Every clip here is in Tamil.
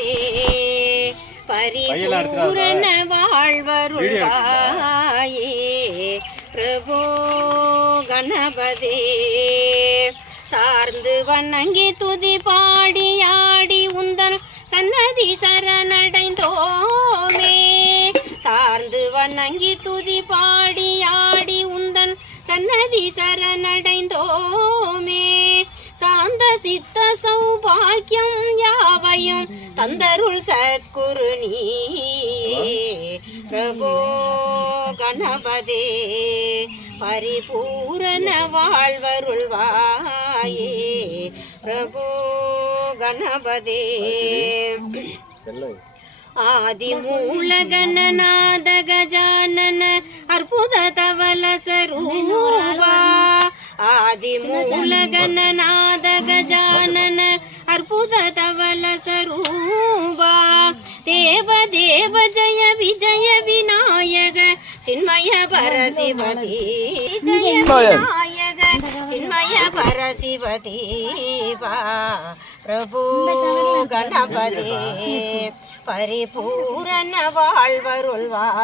கணபதே பரிபூரண வாழ்வருள்வாயே பிரபோ கணபதே. சார்ந்து வணங்கி துதி பாடி ஆடி உந்தன் சன்னதி சரணடைந்தோமே சித்த சௌபாக்கியம் யாவையும் தந்தருள் சத்குரு நீ. பிரபோ கணபதே பரிபூரண வாழ்வருள்வாயே. பிரபோ கணபதே. ஆதி மூலகணநாத கஜானன அற்புத தவல சரூபா ஆதி கஜானன அற்புத தவல சரூபா. தேவ தேவ ஜய விஜய விநாயக. சின்மய பரசிவதி. ஜய விநாயக. சின்மய பரசிவதி. பிரபு கணபதே. பரிபூரண வாழ்வருள்வாயே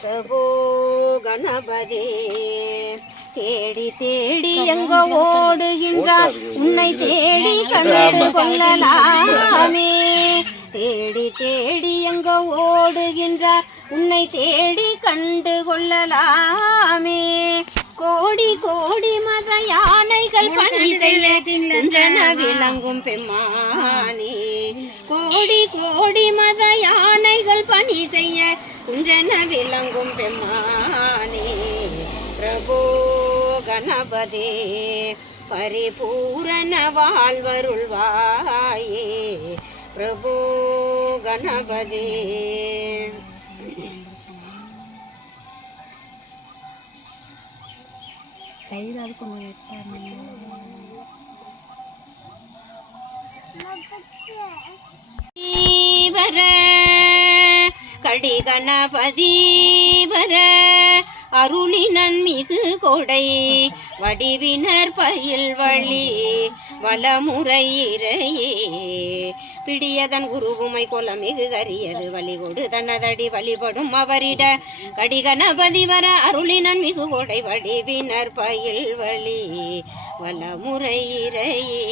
பிரபு கணபதே. தேடி தேடி எங்க ஓடுகின்றார். உன்னை தேடி கண்டு கொள்ளலாமே. தேடி தேடி எங்க ஓடுகின்றார். உன்னை தேடி கண்டு கொள்ளலாமே. கோடி கோடி மத யானைகள் பணி செய்ய குன்றன விளங்கும் பெம்மானே. கோடி கோடி மத யானைகள் பணி செய்ய குன்றன விளங்கும் பெம்மானே. பிரபு கணபதே பரிபூரண வாழ்வருள்வாயே. பிரபு கணபதே. வர கடி கணபதி அருளினன் மிகு கொடை வடிவினர் பயில் வழி வளமுறையிறையே பிடியதன் குருகுமை கொலமிகு கரியது வழிகொடு தனதடி வழிபடும் அவரிட. கடி கணபதி வர அருளினன் மிகு கொடை வடிவினர் பயில் வழி வளமுறையிறையே